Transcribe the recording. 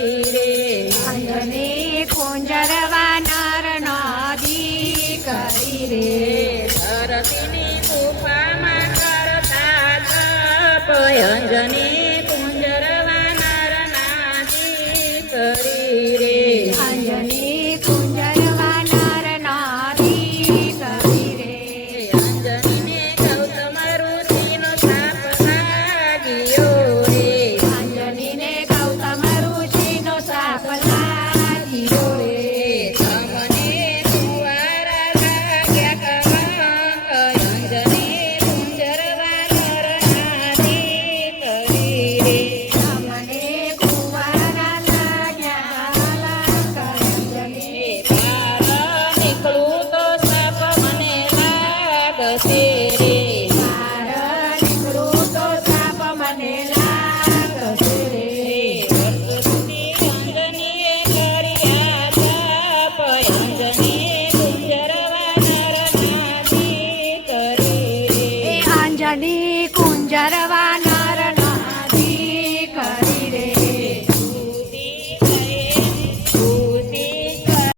રે અંજની કુંજર વાનર નદી કરી રે ધરતીની ગુફામાં કરતા તપ અંજની કુંજર વાનર નાદી કરી રે અંજની કુંજર વાનર નદી કરી રે અંજનીને ગૌતમ ઋષિનો શાપ લાગ્યો રે અંજનીને ગૌતમ ઋષિનો શાપ લાગ્યો રે તમને કુંવારા લાગ્યા કલંક અંજની કુંજર વાનર નાદી કરી રે તમને કુંવારા લાગ્યા કલંક અંજની બહાર નીકળું તો સાપ મને લાગશે રે બહાર નીકળું તો સાપ મને લાગશે રે વર્ષ સુધી અંજનીએ કર્યા તપ અંજની કુંજર વાનર નાદી કરી રે અંજની કુંજર